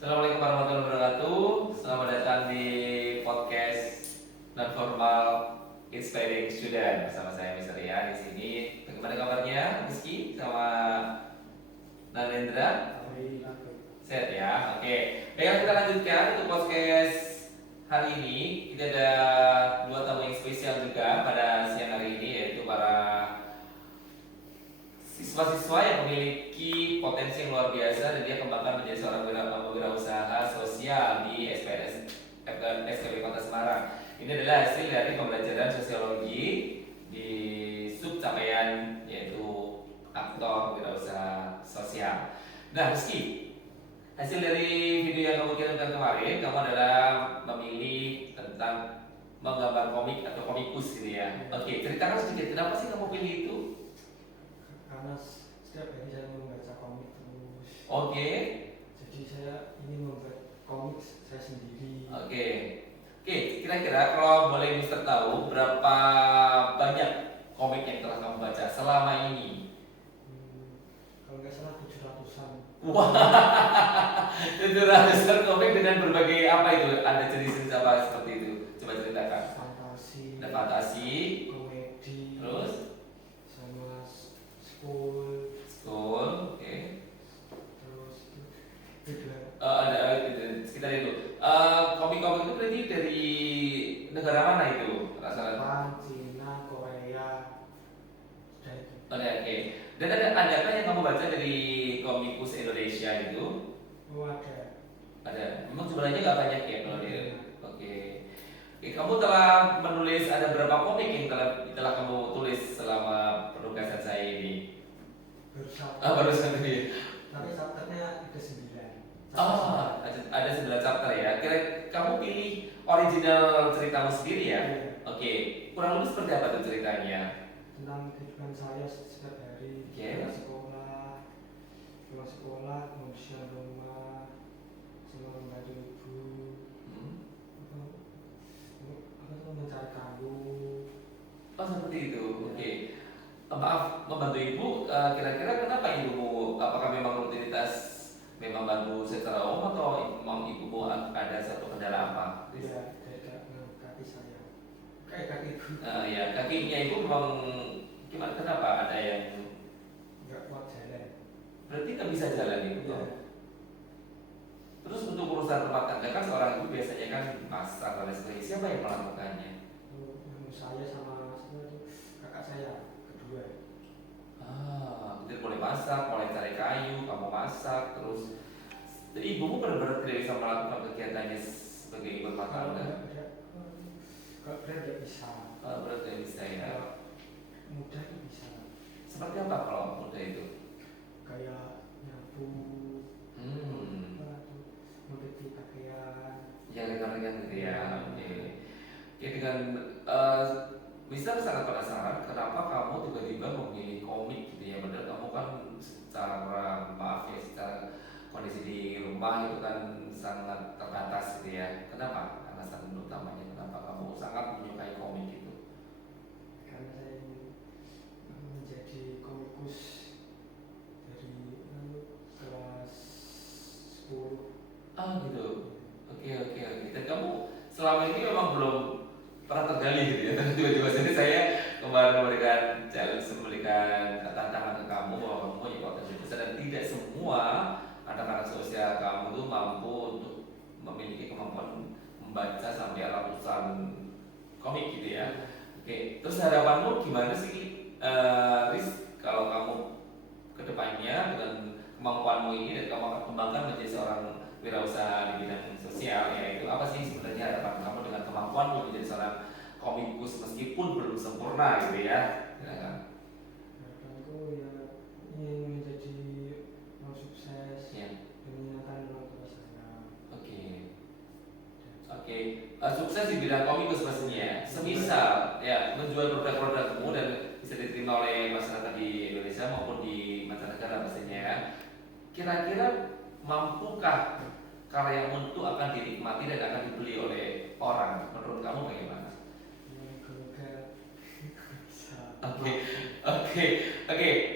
Assalamualaikum warahmatullahi wabarakatuh. Selamat datang di podcast non formal Inspiring Student bersama saya Mr. Rian di sini. Bagaimana kabarnya, Rizky sama Narendra? Sehat ya. Oke. Baiklah, kita lanjutkan untuk podcast hari ini. Kita ada dua tamu yang spesial juga pada siang hari ini, yaitu para siswa-siswa yang memiliki potensi yang luar biasa dan dia kembangkan menjadi seorang wirausaha sosial di SPS SKB Kota Semarang. Ini adalah hasil dari pembelajaran sosiologi di sub capaian yaitu aktor wirausaha sosial. Nah, Rizky, hasil dari video yang kamu kirimkan kemarin, kamu adalah memilih tentang menggambar komik atau komikus gitu ya. Oke, ceritakan sedikit kenapa sih kamu pilih itu? Karena setiap hari saya membaca komik terus. Oke. Jadi saya ingin membuat komik saya sendiri. Oke. Kira-kira kalau boleh Mister tahu berapa banyak komik yang telah kamu baca selama ini? Kalau nggak salah 700-an. Wah, 700 komik dengan berbagai apa itu? Ada jenis-jenis apa seperti itu? Coba ceritakan. Fantasi. Ada fantasi, Komedi. terus Sama school. oke. Terus juga Ada sekitar itu. Komik-komik itu berarti dari negara mana itu? Rasa-rasa. Jepang, Cina, Korea. Sudah itu. Oke. Dan adakah yang kamu baca dari komikus Indonesia itu? Oh ada. Ada. Memang sebenarnya nggak banyak ya kalau dia. Oke. Kamu telah menulis ada berapa komik yang telah kamu tulis selama penugasan saya ini? Baru satu. Baru satu ya. Tapi chapternya ada 9. Ada 9 chapter ya. Kira kamu pilih original ceritamu sendiri ya? Iya. Oke. Kurang lebih seperti apa tuh ceritanya? Tentang kehidupan saya setiap hari. Oke. Pulang sekolah, membersihkan rumah, sama membantu ibu, mencari kalung. Oh seperti itu. Oke. Maaf, membantu ibu. Kira-kira kenapa ibumu? Apakah memang rutinitas memang bantu secara umum atau memang ibumu ada satu kendala apa? Iya, kayak kaki saya, kayak kaki ibu. Ya, kakinya ibu memang gimana? Kenapa ada yang Nggak kuat jalan. berarti nggak bisa jalan ibu? Iya. Terus untuk urusan rumah tangga kan seorang ibu biasanya kan masak dan lain sebagainya. Siapa yang melakukannya? Saya sama kakak saya kedua. Jadi mulai masak, mulai cari kayu, kamu masak, terus jadi ibumu benar-benar tidak bisa melakukan kegiatannya sebagai ibu rumah tangga. Kalau berat nggak bisa. Berat tidak bisa ya. Mudah nggak bisa. Seperti apa kalau muda itu? Kayak nyapu, mencuci pakaian. Yang ringan-ringan gitu ya. Oke. Ya dengan Mister sangat penasaran kenapa kamu tiba-tiba memilih komik gitu ya. Padahal kamu kan secara maaf ya, secara kondisi di rumah itu kan sangat terbatas gitu ya. Kenapa? Alasan utamanya kenapa kamu sangat menyukai komik itu? Karena saya ingin menjadi komikus dari kelas 10. Gitu. Oke. Dan kamu selama ini memang belum pernah tergali gitu ya. Tapi tiba-tiba saja saya kemarin memberikan tantangan ke kamu bahwa kamu punya potensi besar dan tidak semua anak-anak sosial kamu tuh mampu untuk memiliki kemampuan membaca sampai ratusan komik gitu ya. Oke, terus harapanmu gimana sih, Riz, kalau kamu kedepannya dengan kemampuanmu ini dan kamu akan kembangkan menjadi seorang wirausaha di bidang sosial, yaitu apa sih sebenarnya harapan kamu dengan kemampuanmu menjadi seorang komikus meskipun belum sempurna gitu ya? Harapanku ya ingin menjadi orang sukses Ya. dan menyenangkan orang tua saya. Oke. Sukses di bidang komikus pastinya. Semisal ya menjual produk-produkmu dan bisa diterima oleh masyarakat di Indonesia maupun di mancanegara pastinya ya. Kira-kira mampukah karyamu itu akan dinikmati dan akan dibeli oleh orang? Menurut kamu bagaimana? Oke.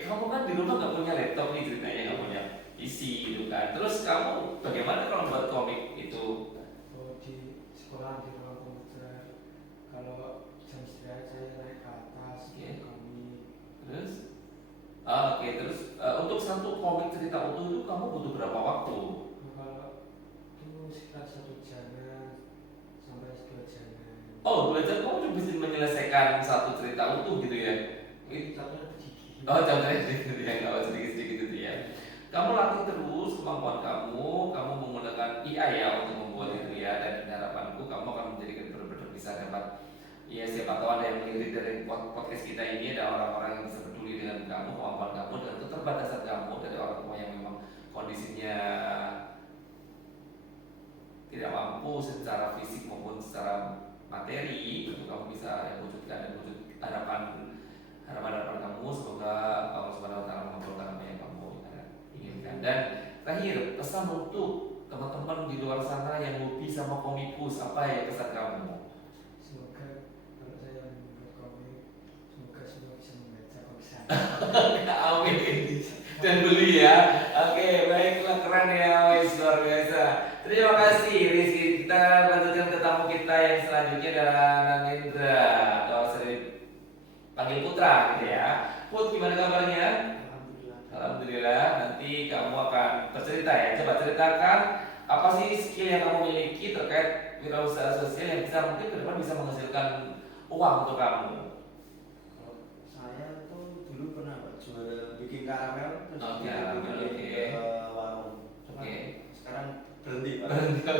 Kamu kan di rumah nggak punya laptop nih ceritanya, nggak punya PC gitu kan. Terus kamu bagaimana kalau buat menyampaikan satu cerita utuh gitu ya. Contohnya begini. Oh, contohnya gitu ya, nggak usah sedikit-sedikit gitu ya. Kamu latih terus kemampuan kamu menggunakan AI ya untuk membuat itu ya, dan harapanku kamu akan menjadi benar-benar bisa dapat. Ya siapa tahu ada yang melirik dari podcast kita ini, ada orang-orang yang bisa peduli dengan kamu, kemampuan kamu, dan keterbatasan kamu dari orang tua yang memang kondisinya tidak mampu secara fisik maupun secara materi untuk kamu bisa wujudkan dan wujud harapan kamu. Semoga Allah Subhanahu Wa Taala mengabulkan apa yang kamu inginkan. Dan terakhir, pesan untuk teman-teman di luar sana yang hobi sama komikus, apa ya pesan kamu? Semoga kalau saya membuat komik, semoga semua bisa membaca komik saya. Amin. Dan beli ya. Oke, baiklah, keren ya, wes luar biasa. Terima kasih Rizky. Kita lanjutkan ke tamu kita yang selanjutnya adalah Nandra atau sering panggil Putra gitu ya. Put, gimana kabarnya? Alhamdulillah. Alhamdulillah. Nanti kamu akan bercerita ya. Coba ceritakan apa sih skill yang kamu miliki terkait wirausaha sosial yang bisa mungkin ke depan bisa menghasilkan uang untuk kamu. Kalau saya tuh dulu pernah Pak jual bikin karamel terus Oke, bikin karamel, oke. warung. Cuma Oke. sekarang berhenti Pak.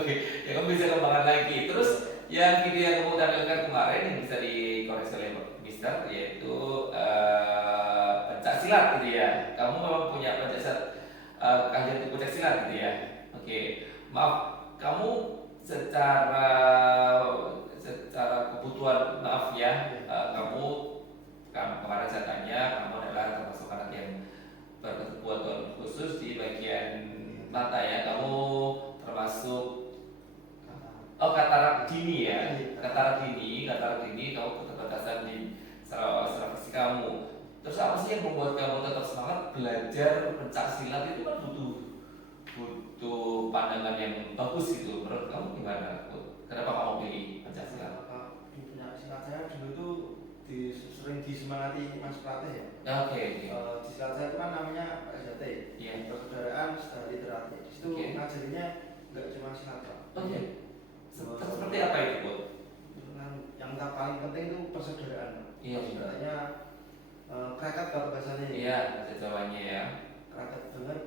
Oke, ya kamu bisa kembangkan lagi. Terus yang video yang kamu tampilkan kemarin yang bisa dikoreksi oleh Mister yaitu pencak silat gitu ya. Kamu memang punya pencak silat, keahlian untuk pencak silat gitu ya. Oke, maaf, kamu secara kebutuhan maaf ya, kamu kemarin saya tanya kamu adalah termasuk anak yang berkebutuhan khusus di bagian mata ya. Kamu termasuk katarak dini ya. Katarak dini kamu keterbatasan di secara fisik kamu. Terus apa sih yang membuat kamu tetap semangat belajar pencak silat? Itu kan butuh pandangan yang bagus gitu. Menurut kamu gimana? Kenapa kamu pilih pencak silat? Di pencak silat saya dulu tuh sering disemangati Mas Prate ya. Oke. Di silat saya itu kan namanya PSDT, Iya. persaudaraan sedari terlatih. Di situ Oke. ngajarinya nggak cuma silat Pak. Oke. Seperti apa itu, Bud? Yang paling penting itu persaudaraan. Iya. Persaudaranya krakat kalau bahasanya. Iya, bahasa Jawanya ya. Krakat banget.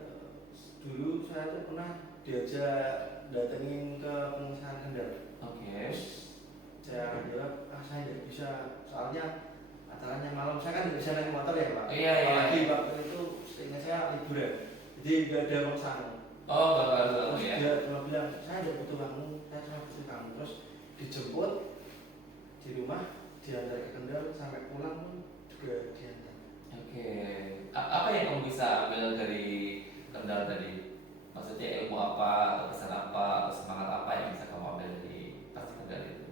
Dulu saya tuh pernah diajak datengin ke pengusahaan Kendal. Oke. Saya jawab, saya nggak bisa, soalnya acaranya malam, saya kan nggak bisa naik motor ya Pak. Iya. Apalagi waktu itu seingat saya liburan, jadi nggak ada pemesanan. Oh, nggak Terus ya. dia cuma bilang, saya nggak butuh kamu, saya cuma butuh kamu. Terus dijemput di rumah, diantar ke Kendal, sampai pulang pun juga diantar. Oke. Apa yang kamu bisa ambil dari Kendal tadi? Maksudnya ilmu apa, atau pesan apa, atau semangat apa yang bisa kamu ambil dari pas Kendal itu?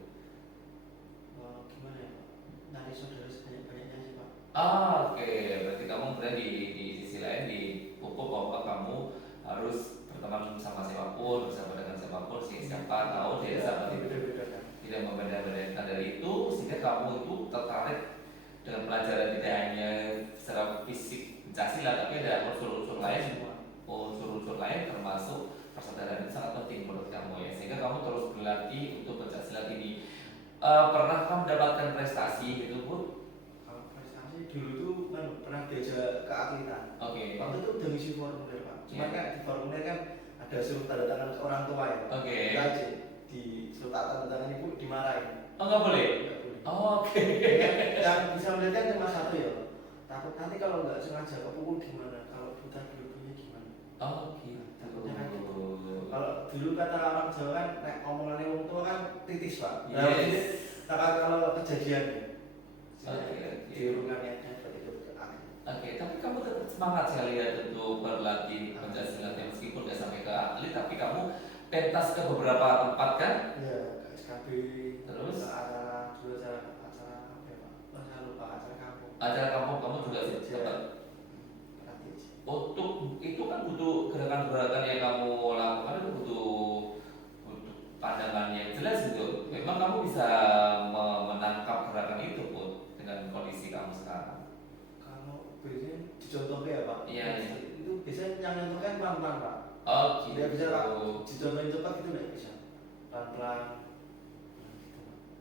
Gimana ya Pak? Nyari saudara sebanyak-banyaknya sih Pak. Oke. Berarti kamu berada di sisi lain dipupuk bahwa kamu harus berteman sama siapapun, bersama dengan siapapun, siapa tahu dia sahabat itu Beda-beda kan. tidak membeda-bedakan. Dari itu sehingga kamu itu tertarik dengan pelajaran tidak hanya secara fisik pencak tapi ada unsur-unsur lain termasuk persaudaraan itu sangat penting menurut kamu ya, sehingga kamu terus berlatih untuk pencak silat ini. Pernah kamu mendapatkan prestasi gitu pun? Kalau prestasi dulu tuh kan pernah diajak ke atletan. Oke. Waktu itu udah ngisi formulir Pak. Cuma Iya. kan di formulir kan ada suruh tanda tangan ke orang tua ya. Oke. Kita aja di suruh tanda tangan ibu dimarahin. Oh, nggak boleh. Nggak boleh. Oke. Yang bisa melihat kan cuma satu ya. Takut nanti kalau nggak sengaja kepukul gimana? Kalau buta dua-duanya gimana? Oh gitu. Takutnya kan gitu. Kalau dulu kata orang Jawa kan, nek omongannya orang tua kan titis Pak. Nah, Yes. ini kalau kejadian ya. Oke. Diurungannya ada seperti itu ke akhir. Oke, tapi kamu tetap semangat sekali ya untuk berlatih pencak silat ya, meskipun nggak sampai ke atlet, tapi kamu pentas ke beberapa tempat kan? Iya, ke SKB. Terus? Ke acara dulu acara apa ya Pak? Saya lupa acara kampung. Acara kampung kamu juga sempat. Berarti Untuk itu kan butuh gerakan-gerakan yang kamu lakukan, itu butuh pandangan yang jelas gitu. Memang kamu bisa menangkap gerakan itu pun dengan kondisi kamu sekarang. kalau biasanya dicontohkan ya Pak. Iya. Itu biasanya yang nyontohkan pelan-pelan Pak. Oh gitu. Tidak bisa Pak. Dicontohin cepat itu nggak bisa. Pelan-pelan.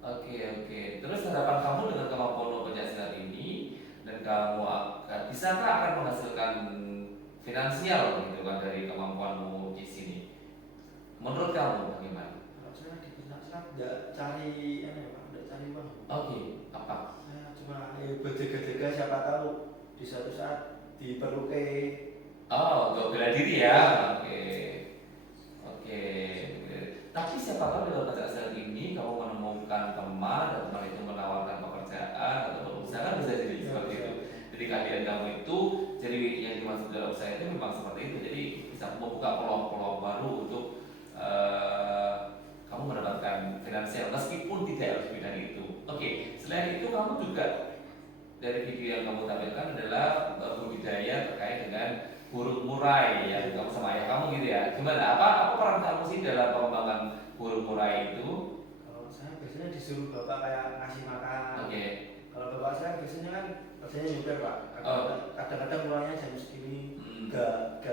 Oke, oke. Terus harapan kamu dengan kemampuan penjelasan ini dan kamu akan bisakah akan menghasilkan finansial gitu kan dari kemampuanmu di sini? Menurut kamu bagaimana? Kalau saya di peternak saya nggak cari apa ya Pak, nggak cari uang. Oke, apa? Saya cuma buat jaga-jaga, siapa tahu di suatu saat diperlukan. Oh, untuk bela diri ya. Oke, oke. Tapi siapa tahu dalam penjelasan ini kamu menemukan teman dan teman itu menawarkan pekerjaan atau usaha kan bisa jadi seperti itu. Jadi kehadiran kamu itu jadi yang dimaksud dalam usaha itu memang seperti itu. Jadi bisa membuka peluang-peluang baru untuk kamu mendapatkan finansial meskipun tidak harus bidang itu. Oke, selain itu kamu juga dari video yang kamu tampilkan adalah budidaya terkait dengan burung murai yang kamu sama ayah kamu gitu ya. Gimana? Apa peran kamu sih dalam pengembangan burung murai itu? Kalau saya biasanya disuruh bapak kayak ngasih makan. Oke. Kalau bapak saya biasanya kan kerjanya nyuper Pak. Kadang-kadang mulainya jam segini, Nggak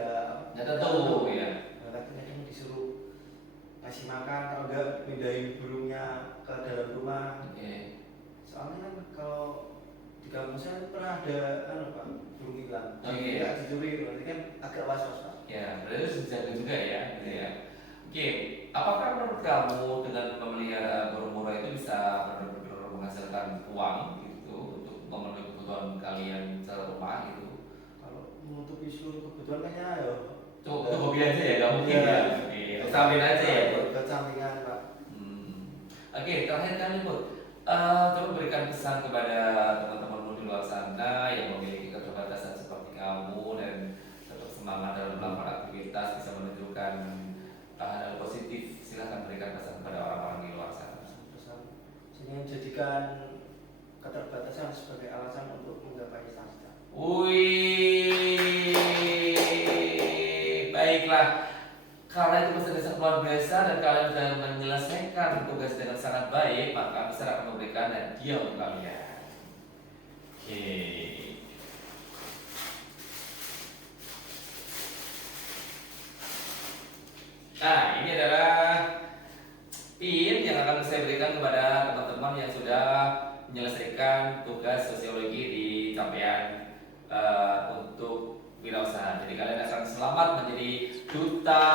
tentu ya. kadang-kadang disuruh ngasih makan, kalau enggak pindahin burungnya ke dalam rumah. Oke. Soalnya kan kalau di kampung saya pernah ada Pak, burung hilang. Oke. Nggak dicuri, berarti kan agak was-was Pak. Ya, berarti harus dijaga juga ya, gitu ya. Oke, apakah menurut kamu dengan memelihara burung murai itu bisa benar-benar menghasilkan uang gitu untuk memenuhi kebutuhan kalian serumah gitu? Kalau menutupi seluruh kebutuhan kayaknya ya Itu hobi aja ya, nggak mungkin ya. Oke, samping aja ya. buat sampingan Pak. Oke, terakhir kali Bud, coba berikan pesan kepada teman-temanmu di luar sana yang memiliki keterbatasan seperti kamu dan tetap semangat dalam melakukan aktivitas, bisa menunjukkan hal positif. Silahkan berikan pesan kepada orang-orang di luar sana. Pesan sehingga jadikan keterbatasan sebagai alasan untuk menggapai cita-cita. Wih, baiklah. Karena itu pesan yang sangat luar biasa dan kalian sudah menyelesaikan tugas dengan sangat baik, maka besar akan memberikan hadiah untuk kalian. Oke. Nah, ini adalah pin yang akan saya berikan kepada teman-teman yang sudah menyelesaikan tugas sosiologi di capaian untuk wirausaha. Jadi kalian akan selamat menjadi duta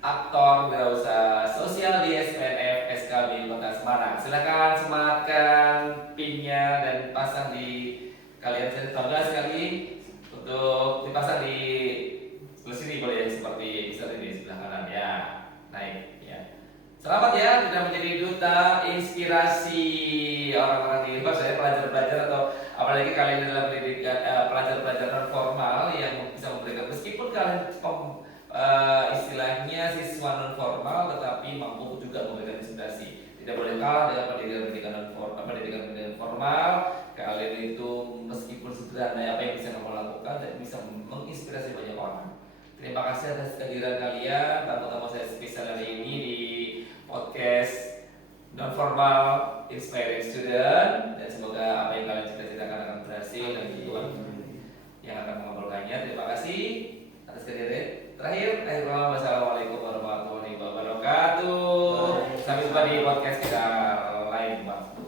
aktor wirausaha sosial di SPNF SKB Kota Semarang. Silakan sematkan pinnya dan pasang di kalian. Saya bangga sekali untuk dipasang di sebelah sini boleh ya, seperti bisa di sebelah kanan ya. Naik ya. Selamat ya sudah menjadi duta inspirasi orang-orang di luar saya, pelajar-pelajar atau apalagi kalian dalam pendidikan pelajar-pelajar non formal yang bisa memberikan meskipun kalian istilahnya siswa non formal tetapi mampu juga memberikan inspirasi. Tidak boleh kalah dengan pendidikan non formal, pendidikan formal. Kalian itu meskipun sederhana apa yang bisa kamu lakukan dan bisa menginspirasi banyak orang. Terima kasih atas kehadiran kalian. Tamu-tamu saya spesial hari ini di podcast non formal inspiring student, dan semoga apa yang kalian cita-citakan akan berhasil dan Tuhan yang akan mengabulkannya. Terima kasih atas kehadiran. Terakhir, wassalamualaikum warahmatullahi wabarakatuh. Sampai jumpa di podcast kita lain, Bang.